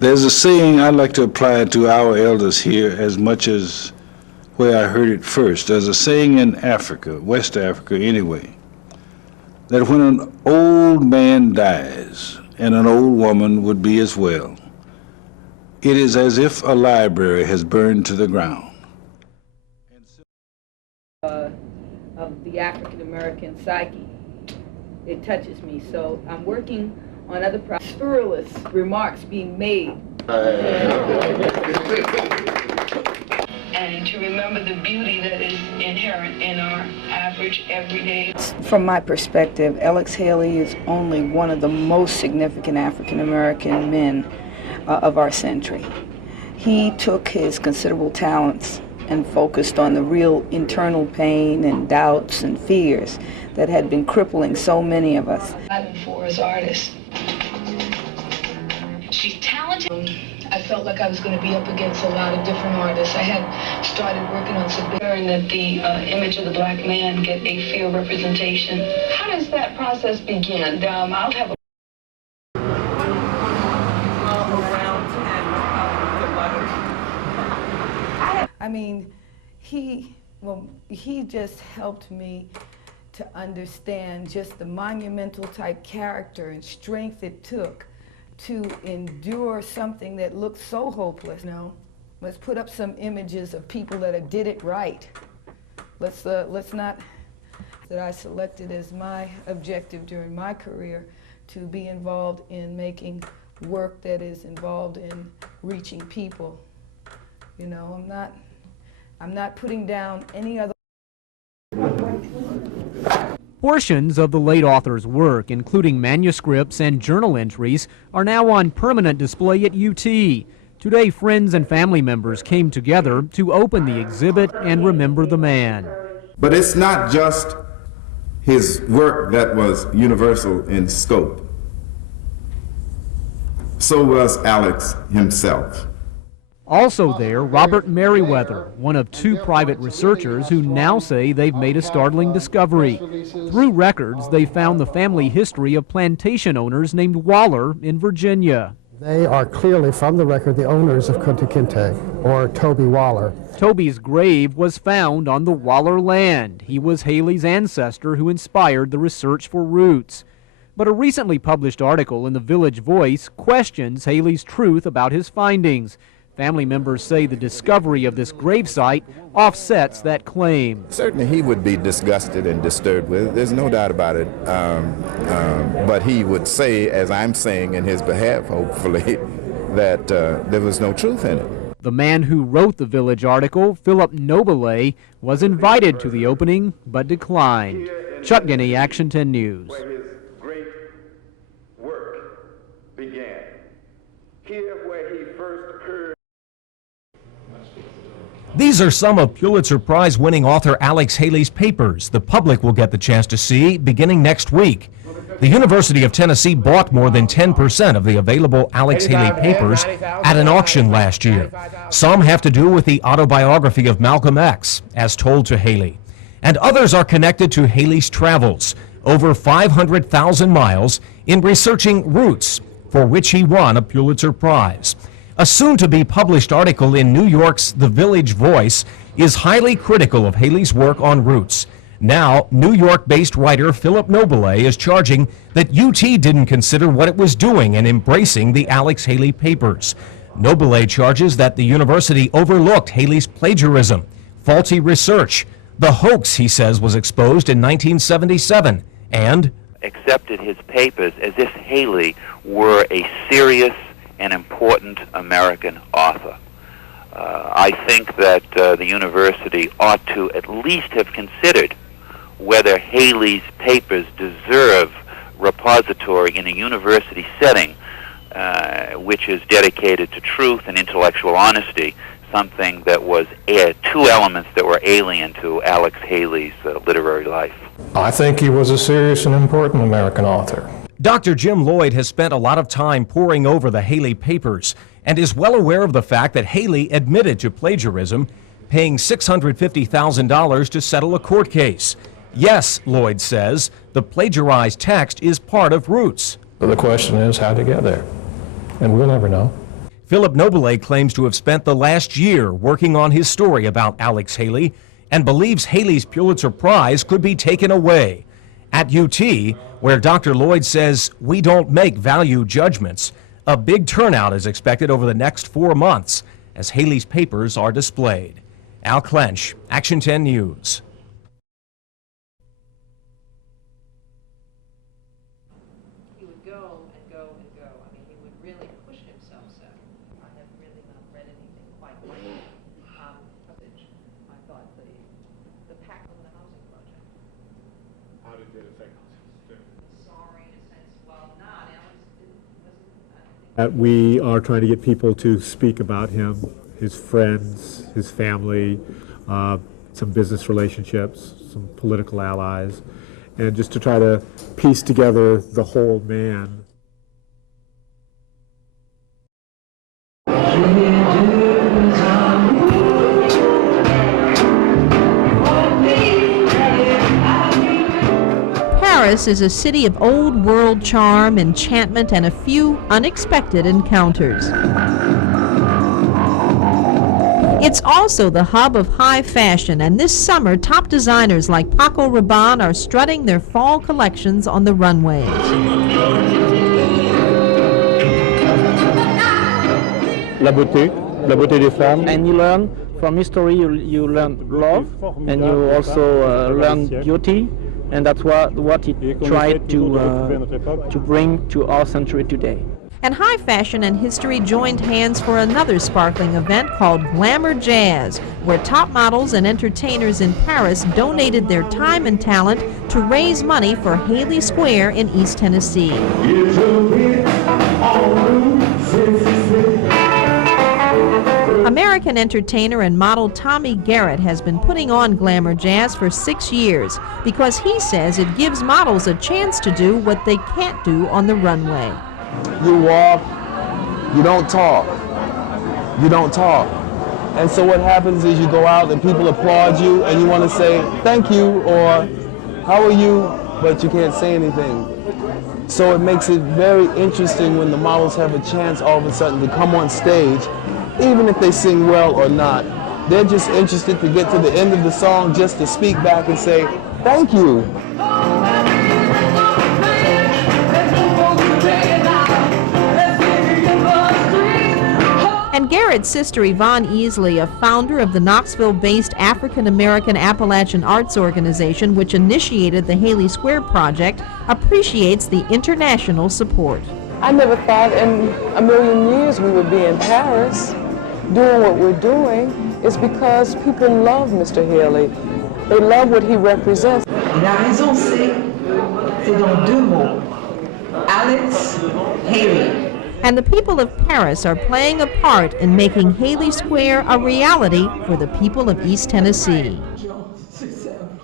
There's a saying I'd like to apply to our elders here as much as where I heard it first. There's a saying in Africa, West Africa anyway, that when an old man dies, and an old woman would be as well, it is as if a library has burned to the ground. Of the African-American psyche. It touches me, so I'm working on other scurrilous remarks being made. And to remember the beauty that is inherent in our average, everyday. From my perspective, Alex Haley is only one of the most significant African-American men of our century. He took his considerable talents and focused on the real internal pain and doubts and fears that had been crippling so many of us. For as artists. She's talented. I felt like I was going to be up against a lot of different artists. I had started working on some and that the image of the black man get a fair representation. How does that process begin? I'll have a I mean, he just helped me to understand just the monumental type character and strength it took to endure something that looked so hopeless. No, let's put up some images of people that did it right. Let's not, that I selected as my objective during my career to be involved in making work that is involved in reaching people. You know, I'm not putting down any other. Portions of the late author's work, including manuscripts and journal entries, are now on permanent display at UT. Today, friends and family members came together to open the exhibit and remember the man. But it's not just his work that was universal in scope. So was Alex himself. Also there, Robert Merriweather, one of two private researchers who now say they've made a startling discovery. Through records, they found the family history of plantation owners named Waller in Virginia. They are clearly, from the record, the owners of Kunta Kinte, or Toby Waller. Toby's grave was found on the Waller land. He was Haley's ancestor who inspired the research for Roots. But a recently published article in the Village Voice questions Haley's truth about his findings. Family members say the discovery of this gravesite offsets that claim. Certainly he would be disgusted and disturbed with it. There's no doubt about it. But he would say, as I'm saying in his behalf, hopefully, that there was no truth in it. The man who wrote the Village article, Philip Noble, was invited to the opening but declined. Chuck Guinea, Action 10 News. Where his great work began. Here where he first heard. These are some of Pulitzer Prize-winning author Alex Haley's papers the public will get the chance to see beginning next week. The University of Tennessee bought more than 10% of the available Alex Haley papers at an auction last year. Some have to do with the autobiography of Malcolm X, as told to Haley. And others are connected to Haley's travels, over 500,000 miles, in researching Roots, for which he won a Pulitzer Prize. A soon-to-be-published article in New York's The Village Voice is highly critical of Haley's work on Roots. Now, New York-based writer Philip Noble is charging that UT didn't consider what it was doing in embracing the Alex Haley papers. Noble charges that the university overlooked Haley's plagiarism, faulty research, the hoax he says was exposed in 1977, and accepted his papers as if Haley were a serious and important American author. I think that the university ought to at least have considered whether Haley's papers deserve repository in a university setting which is dedicated to truth and intellectual honesty, something that was two elements that were alien to Alex Haley's literary life. I think he was a serious and important American author. Dr. Jim Lloyd has spent a lot of time poring over the Haley papers and is well aware of the fact that Haley admitted to plagiarism, paying $650,000 to settle a court case. Yes, Lloyd says, the plagiarized text is part of Roots. So the question is how to get there, and we'll never know. Philip Noble claims to have spent the last year working on his story about Alex Haley and believes Haley's Pulitzer Prize could be taken away. At UT, where Dr. Lloyd says we don't make value judgments, a big turnout is expected over the next 4 months as Haley's papers are displayed. Al Clench, Action 10 News. He would go and go and go. I mean, he would really push himself, so I have really not read anything quite like it. I thought the pact on the housing project. How did it affect? Sorry, in a sense, well, not. We are trying to get people to speak about him, his friends, his family, some business relationships, some political allies, and just to try to piece together the whole man. Paris is a city of old world charm, enchantment, and a few unexpected encounters. It's also the hub of high fashion, and this summer top designers like Paco Rabanne are strutting their fall collections on the runways. La beauté des femmes. And you learn from history, you learn love, and you also learn beauty. And that's what he tried to bring to our century today. And high fashion and history joined hands for another sparkling event called Glamour Jazz, where top models and entertainers in Paris donated their time and talent to raise money for Haley Square in East Tennessee. American entertainer and model Tommy Garrett has been putting on Glamour Jazz for 6 years because he says it gives models a chance to do what they can't do on the runway. You walk, you don't talk. You don't talk. And so what happens is you go out and people applaud you and you want to say thank you or how are you, but you can't say anything. So it makes it very interesting when the models have a chance all of a sudden to come on stage, even if they sing well or not. They're just interested to get to the end of the song just to speak back and say thank you. And Garrett's sister Yvonne Easley, a founder of the Knoxville-based African-American Appalachian Arts Organization, which initiated the Haley Square project, appreciates the international support. I never thought in a million years we would be in Paris doing what we're doing. It's because people love Mr. Haley. They love what he represents. La raison c'est dans deux mots. Alex Haley. And the people of Paris are playing a part in making Haley Square a reality for the people of East Tennessee. C'est simple.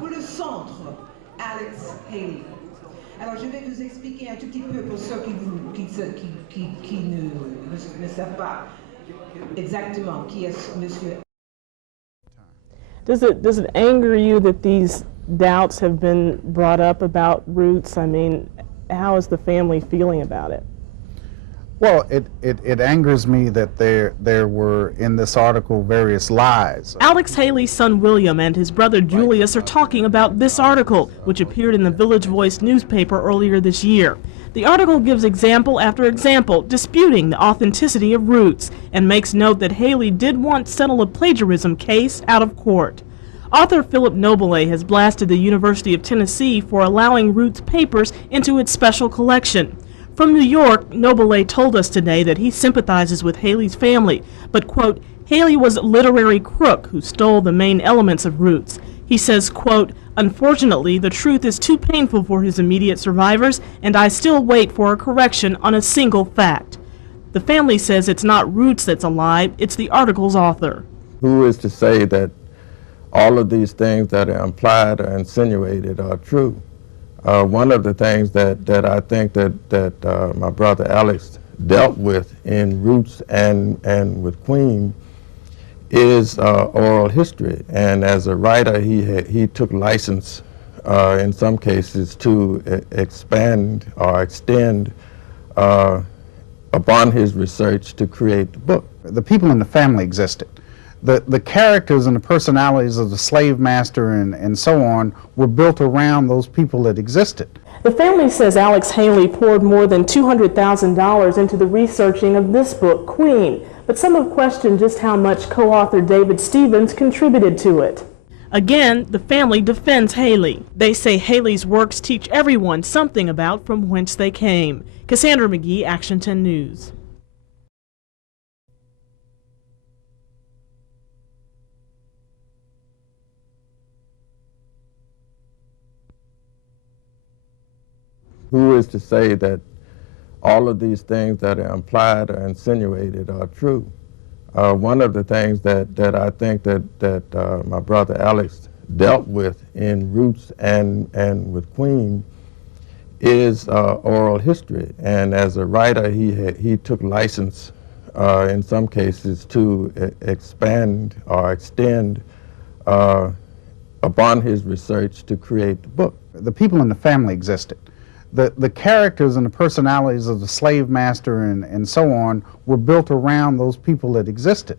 Pour le centre, Alex Haley. Alors je vais vous expliquer un tout petit peu pour ceux qui ne savent pas exactement qui est Monsieur. Does it anger you that these doubts have been brought up about roots? I mean, how is the family feeling about it? Well, it angers me that there were in this article various lies. Alex Haley's son William and his brother Julius are talking about this article, which appeared in the Village Voice newspaper earlier this year. The article gives example after example disputing the authenticity of Roots and makes note that Haley did once settle a plagiarism case out of court. Author Philip Noble has blasted the University of Tennessee for allowing Roots papers into its special collection. From New York, Noble told us today that he sympathizes with Haley's family, but, quote, Haley was a literary crook who stole the main elements of Roots. He says, quote, unfortunately, the truth is too painful for his immediate survivors, and I still wait for a correction on a single fact. The family says it's not Roots that's a lie, it's the article's author. Who is to say that all of these things that are implied or insinuated are true? One of the things that I think that my brother Alex dealt with in Roots and with Queen is oral history. And as a writer, he took license in some cases to expand or extend upon his research to create the book. The people in the family existed. The characters and the personalities of the slave master and so on were built around those people that existed. The family says Alex Haley poured more than $200,000 into the researching of this book, Queen, but some have questioned just how much co-author David Stevens contributed to it. Again, the family defends Haley. They say Haley's works teach everyone something about from whence they came. Cassandra McGee, Action 10 News. Who is to say that all of these things that are implied or insinuated are true? One of the things that I think that my brother Alex dealt with in Roots and with Queen is oral history. And as a writer, he took license in some cases to expand or extend upon his research to create the book. The people in the family existed. The characters and the personalities of the slave master and so on were built around those people that existed.